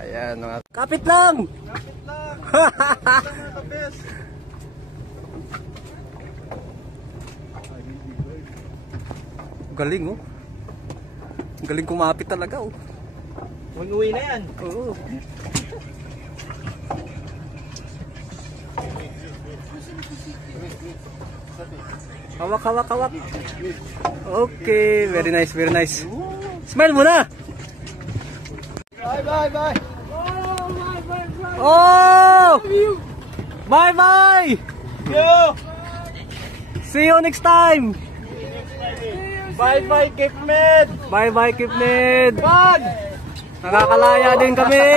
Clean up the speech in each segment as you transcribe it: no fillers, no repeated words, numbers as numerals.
Ayan mga... Kapit lang! Kapit lang! Mga kapis! Galing oh. Galing kumapit talaga oh. Uwi na yan. Oo. Hawak, hawak, hawak. Okay, very nice, very nice. Smile muna. Bye, bye, bye. Oh! Bye, bye. Yo! See you next time. Bye, bye, Cape Med. Bye, bye, Cape Med. Bag! Nakakalaya din kami.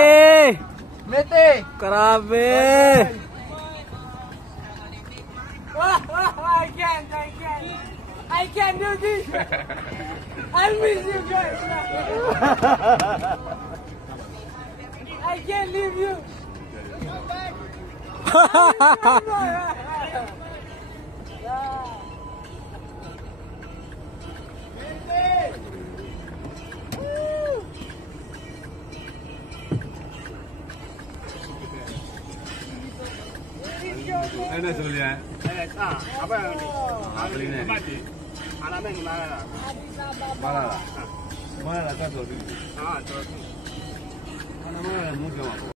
Mete! Grabe. I can't do this. I miss you guys. I can't leave you. Ano Julia? Apa yang ini? Beli ni. Anaknya gimana? Mana lah? Mana lah tak tahu. Ah, terus. Mana mana mungkin apa?